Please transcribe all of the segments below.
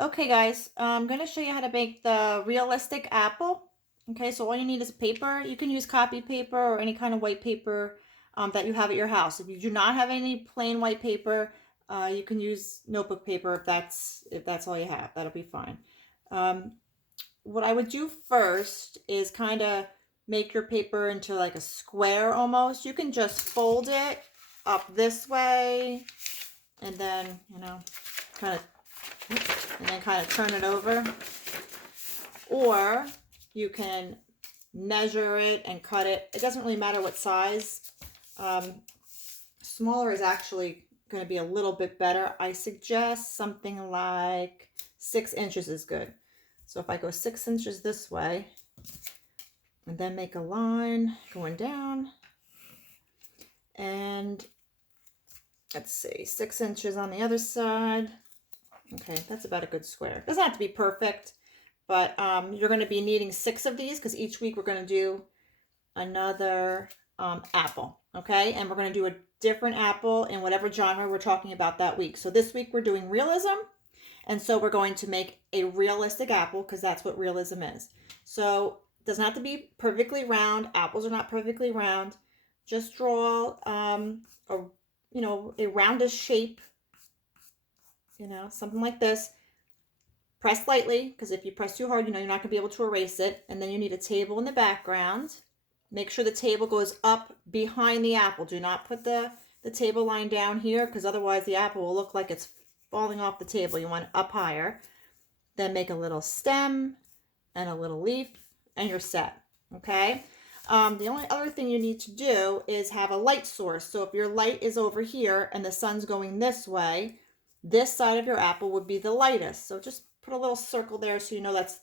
Okay, guys, I'm going to show you how to make the realistic apple. Okay, so all you need is paper. You can use copy paper or any kind of white paper that you have at your house. If you do not have any plain white paper, you can use notebook paper if that's all you have. That'll be fine. Um, what I would do first is kind of make your paper into like a square almost. You can just fold it up this way and then, kind of kind of turn it over. Or you can measure it and cut it. It doesn't really matter what size. Um, Smaller is actually going to be a little bit better. I suggest something like 6 inches is good. So if I go 6 inches this way and then make a line going down, and let's see, 6 inches on the other side. Okay, that's about a good square. Doesn't have to be perfect, but you're going to be needing 6 of these because each week we're going to do another apple. Okay, and we're going to do a different apple in whatever genre we're talking about that week. So this week we're doing realism, and so we're going to make a realistic apple because that's what realism is. So it doesn't have to be perfectly round. Apples are not perfectly round. Just draw a roundish shape, something like this. Press lightly, because if you press too hard, you're not going to be able to erase it. And then you need a table in the background. Make sure the table goes up behind the apple. Do not put the table line down here, because otherwise the apple will look like it's falling off the table. You want it up higher. Then make a little stem and a little leaf, and you're set. Okay? The only other thing you need to do is have a light source. So if your light is over here and the sun's going this way, this side of your apple would be the lightest. So just put a little circle there so you know that's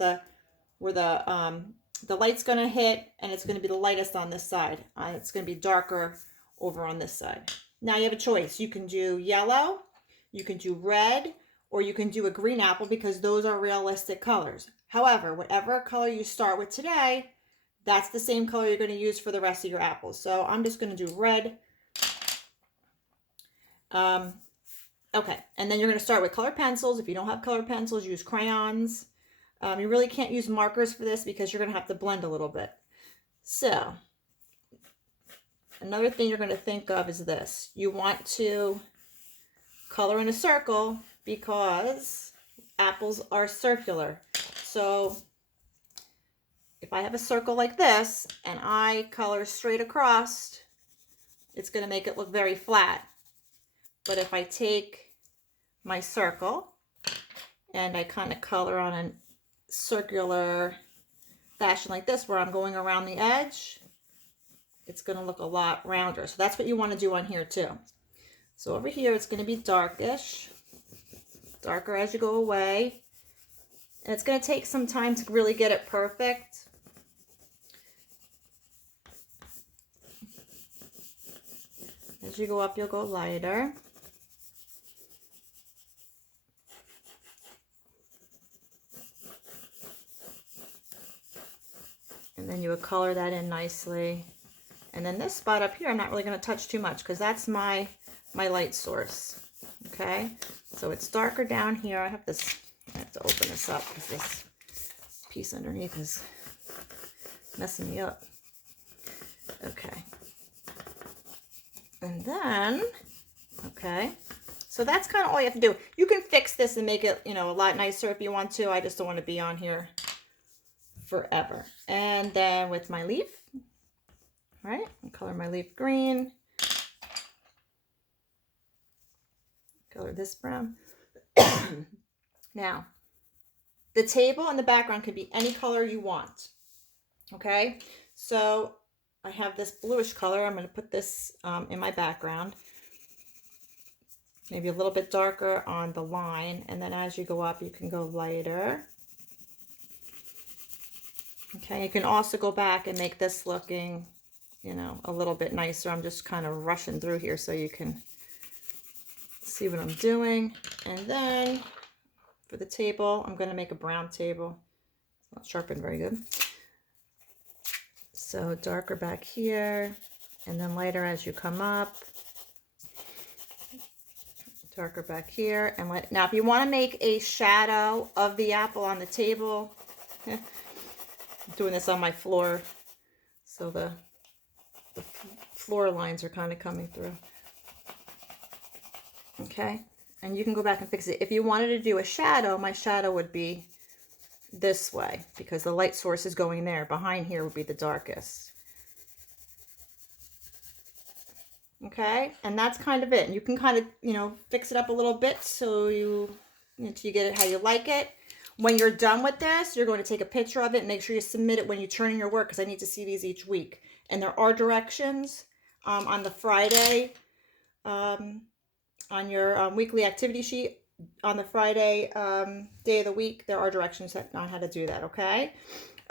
where the light's going to hit, and it's going to be the lightest on this side. It's going to be darker over on this side. Now you have a choice. You can do yellow, you can do red, or you can do a green apple because those are realistic colors. However, whatever color you start with today, that's the same color you're going to use for the rest of your apples. So I'm just going to do red. Okay, and then you're going to start with colored pencils. If you don't have colored pencils, use crayons. You really can't use markers for this because you're going to have to blend a little bit. So, another thing you're going to think of is this. You want to color in a circle because apples are circular. So, if I have a circle like this and I color straight across, it's going to make it look very flat. But if I take my circle and I kind of color on a circular fashion like this where I'm going around the edge, it's going to look a lot rounder. So that's what you want to do on here too. So over here it's going to be darkish, darker as you go away. And it's going to take some time to really get it perfect. As you go up, you'll go lighter. And then you would color that in nicely. And then this spot up here, I'm not really going to touch too much because that's my light source. Okay, so it's darker down here. I have to open this up because this piece underneath is messing me up. Okay. And then, okay, so that's kind of all you have to do. You can fix this and make it, a lot nicer if you want to. I just don't want to be on here forever. And then with my leaf, right, I'll color my leaf green. Color this brown. Now, the table and the background can be any color you want. Okay, so I have this bluish color. I'm going to put this in my background. Maybe a little bit darker on the line. And then as you go up, you can go lighter. Okay, you can also go back and make this looking, a little bit nicer. I'm just kind of rushing through here so you can see what I'm doing. And then for the table, I'm going to make a brown table. It's not sharpened very good. So darker back here, and then lighter as you come up. darker back here. And now if you want to make a shadow of the apple on the table, I'm doing this on my floor, so the floor lines are kind of coming through. Okay, and you can go back and fix it. If you wanted to do a shadow, my shadow would be this way because the light source is going there. Behind here would be the darkest. Okay, and that's kind of it. And you can kind of, you know, fix it up a little bit so until you get it how you like it. When you're done with this, you're going to take a picture of it and make sure you submit it when you turn in your work, because I need to see these each week. And there are directions on the Friday, on your weekly activity sheet. On the Friday day of the week, there are directions on how to do that, okay?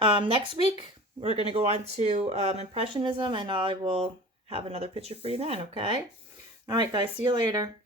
Next week, we're going to go on to Impressionism, and I will have another picture for you then, okay? All right, guys, see you later.